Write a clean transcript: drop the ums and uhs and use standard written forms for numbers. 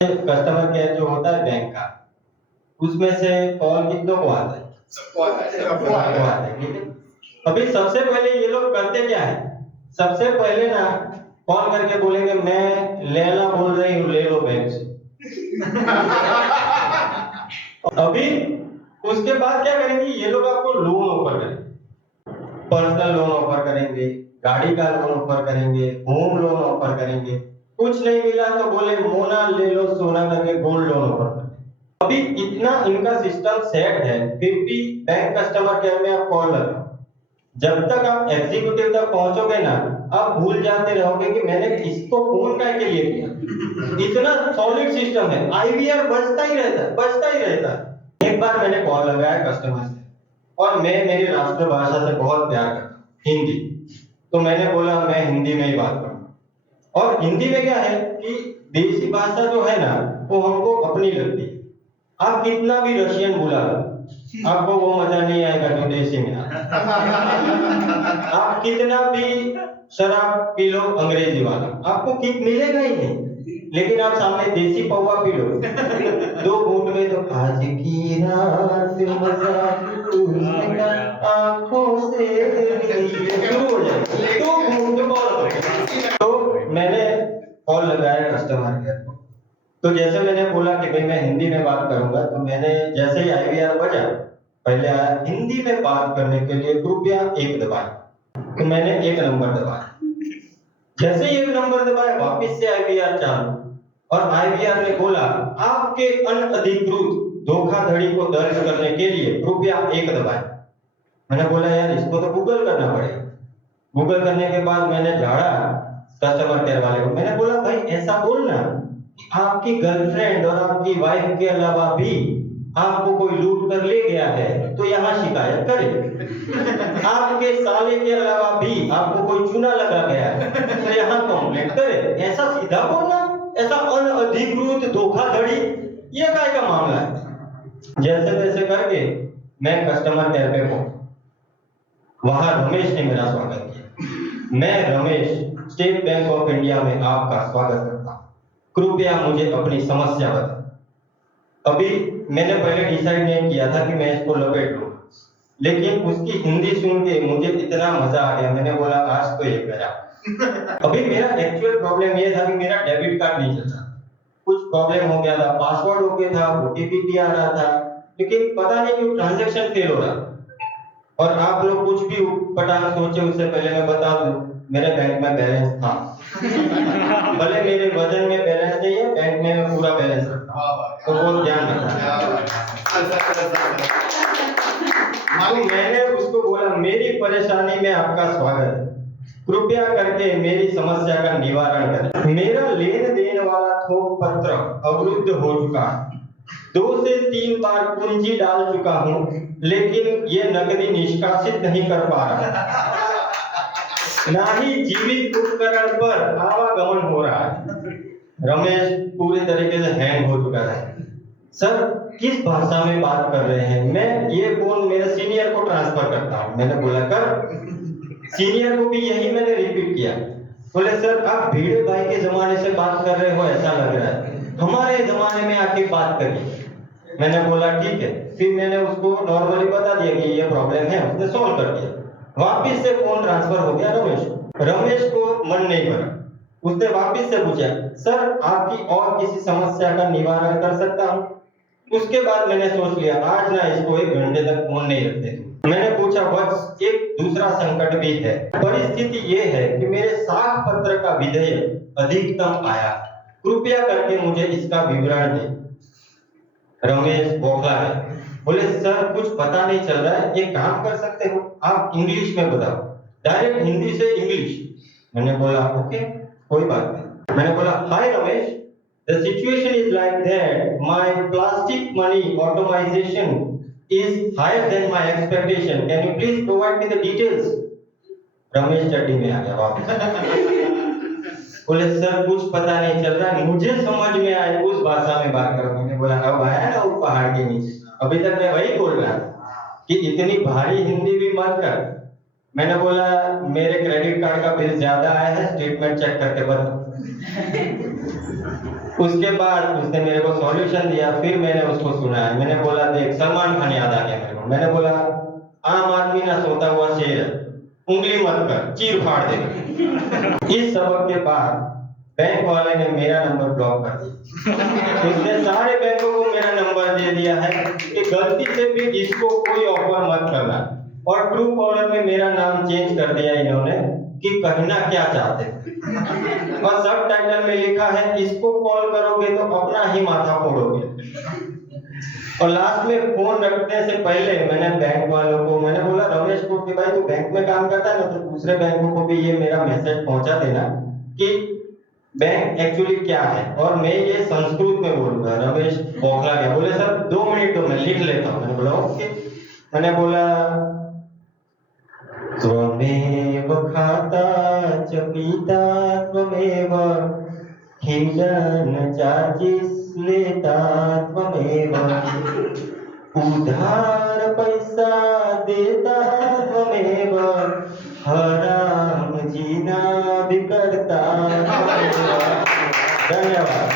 Customer care जो होता है बैंक का, उसमें से कॉल कितनों को आता है? सबको आता है, सबको आता है, ठीक है। अभी सबसे पहले ये लोग करते क्या है, सबसे पहले ना कॉल करके बोलेंगे मैं लैला बोल रही हूँ, ले लो बैंक से। अभी उसके बाद क्या करेंगे, ये लोग आपको लोन ऑफर करेंगे, पर्सनल लोन ऑफर करेंगे, गाड़ी का लोन ऑफर करेंगे, होम लोन ऑफर करेंगे। कुछ नहीं मिला तो बोले मोना ले लो सोना करके गोल्ड लोन ऑफर करेंगे। अभी इतना इनका सिस्टम सेट है, फिर भी बैंक कस्टमर केयर में आप कॉल लगाओ, जब तक आप एग्जीक्यूटिव तक पहुंचोगे ना, आप भूल जाते रहोगे कि मैंने इसको फोन काय के लिए किया। इतना सॉलिड सिस्टम है, आईवीआर बजता ही रहता है, बजता ही रहता है। एक बार मैंने कॉल लगाया कस्टमर से, और मैं मेरी राष्ट्रभाषा से बहुत प्यार करता हूँ, हिंदी, तो मैंने बोला मैं हिंदी में ही बात करूंगा। और हिंदी में क्या है कि देसी भाषा जो है ना, वो हमको अपनी लगती है। आप कितना भी रशियन बुला लो, आपको वो मजा नहीं आएगा जो देसी में आता है। आप कितना भी शराब पी लो अंग्रेजी वाला, आपको किक मिलेगा ही नहीं। लेकिन आप सामने देसी पौवा पी लो, 2 घूंट में तो आज की रात मजा आंखों से शुरू हो जाएगा, 2 घूंट कॉल। तो मैंने कॉल लगाया कस्टमर केयर को, तो जैसे मैंने बोला कि भाई मैं हिंदी में बात करूंगा, तो मैंने जैसे ही आईवीआर बजा, पहले आया हिंदी में बात करने के लिए कृपया 1 दबाएं, तो मैंने 1 नंबर दबाया। जैसे ही 1 नंबर दबाया, वापस से आईवीआर चालू, और आईवीआर ने बोला आपके अनअधिकृत धोखाधड़ी को दर्ज करने के लिए कृपया 1 दबाएं। मैंने बोला यार इसको तो गूगल करना पड़ेगा। गूगल करने के बाद मैंने झाड़ा कस्टमर केयर वाले को, मैंने बोला भाई ऐसा बोलना आपकी गर्लफ्रेंड और आपकी वाइफ के अलावा भी आपको कोई लूट कर ले गया है तो यहाँ शिकायत करें। आपके साले के अलावा भी आपको कोई चूना लगा गया है तो यहाँ कंप्लेंट करें। ऐसा सीधा बोलना, ऐसा अनअधिकृत धोखाधड़ी, ये काय का मामला है। जैसे तैसे करके मैं कस्टमर केयर पे पहुंचा, वहां रमेश ने मेरा स्वागत किया। मैं Ramesh state bank of India में आपका स्वागत करता हूं, कृपया मुझे अपनी समस्या बताएं। अभी मैंने पहले डिसाइड नहीं किया था कि मैं इसको लपेट लूं, लेकिन उसकी हिंदी सुन के मुझे इतना मजा आ गया, मैंने बोला आज तो ये करा। अभी मेरा एक्चुअल प्रॉब्लम ये था कि मेरा डेबिट कार्ड नहीं चलता, कुछ प्रॉब्लम हो गया था, पासवर्ड हो गया था, ओटीपी भी आ रहा था, लेकिन पता नहीं क्यों ट्रांजैक्शन फेल हो रहा। और आप लोग कुछ भी पटांग सोचे उससे पहले मैं बता दूं, मेरे बैंक में बैलेंस था। भले मेरे वजन में बैलेंस नहीं है, बैंक में मैं पूरा बैलेंस रखता हूं, तो वो ध्यान रखना। तो मैंने उसको बोला मेरी परेशानी में आपका स्वागत है, कृपया करके मेरी समस्या का निवारण करें। मेरा लेन देन वाला थोक पत्र अवरुद्ध हो चुका है, 2 से 3 बार पूंजी डाल चुका हूं, लेकिन ये नकदी निष्कासित नहीं कर पा रहा, ना ही जीवित उपकरण पर आवागमन हो रहा है। रमेश पूरे तरीके से हैंग हो चुका है। सर किस भाषा में बात कर रहे हैं, मैं ये फोन मेरे सीनियर को ट्रांसफर करता हूं। मैंने बोला कर, सीनियर को भी यही मैंने रिपीट किया। बोले सर आप भीड़े भाई के जमाने से बात कर रहे हो ऐसा लग रहा है, हमारे जमाने में आके बात करिए। मैंने बोला ठीक है, फिर मैंने उसको नॉर्मली बता दिया कि ये प्रॉब्लम है, उसने सॉल्व कर दिया। वापस से फोन ट्रांसफर हो गया रमेश को मन नहीं भरा, उसने वापस से पूछा सर आपकी और किसी समस्या का निवारण कर सकता हूँ। उसके बाद मैंने सोच लिया आज ना इसको 1 घंटे तक फोन नहीं रखते। मैंने पूछा बस एक दूसरा संकट भी है, परिस्थिति ये है कि मेरे साख पत्र का विधेयक अधिकतम आया, कृपया करके मुझे इसका विवरण दें। रमेश बौखला है, बोले सर कुछ पता नहीं चल रहा है, एक काम कर सकते हो आप इंग्लिश में बताओ, डायरेक्ट हिंदी से इंग्लिश। मैंने बोला ओके कोई बात नहीं। मैंने बोला हाय Ramesh, the situation is like that my plastic money automation is higher than my expectation, can you please provide me the details। Ramesh चड्डी में आ गया वापस। बोले सर कुछ पता नहीं चल रहा है, मुझे समझ में आए उस भाषा में बात करो। मैंने बोला अब आया ना वो पहाड़ के नीचे, अभी तक मैं वही बोल रहा था कि इतनी भारी हिंदी भी मत कर। मैंने बोला मेरे क्रेडिट कार्ड का बिल ज्यादा आया है, स्टेटमेंट चेक करके बता। उसके बाद उसने मेरे को सॉल्यूशन दिया, फिर मैंने उसको सुना। मैंने बोला देख सलमान खान याद आ गया मेरे को। मैंने बोला आम आदमी ना सोता हुआ शेर है, उंगली मत कर, चीर फाड़ देगा। इस सबक के बाद बैंक वाले ने मेरा नंबर ब्लॉक कर दिया। उसने सारे बैंकों को मेरा नंबर दे दिया है कि गलती से भी इसको कोई ऑफर मत करना। और ट्रू कॉलर में मेरा नाम चेंज कर दिया इन्होंने कि कहना क्या चाहते हैं। और सब टाइटल में लिखा है इसको कॉल करोगे तो अपना ही माथा फोड़ोगे। और लास्ट में फोन रखने से पहले मैंने बैंक वालों को मैंने बोला रमेश को कि भाई तू बैंक में काम करता है ना, तो दूसरे बैंकों को भी ये मेरा मैसेज पहुंचा देना कि बैंक एक्चुअली क्या है। और मैं ये संस्कृत में बोलूंगा। रमेश बौखला गया, बोले सर 2 मिनट तो मैं लिख लेता हूँ। मैंने बोला ओके। मैंने बोला त्वमेव खाता च पीता त्वमेव हिडन चार्जिस लेता त्वमेव उधार पैसा देता त्वमेव हराम जीना भी करता त्वमेव। धन्यवाद।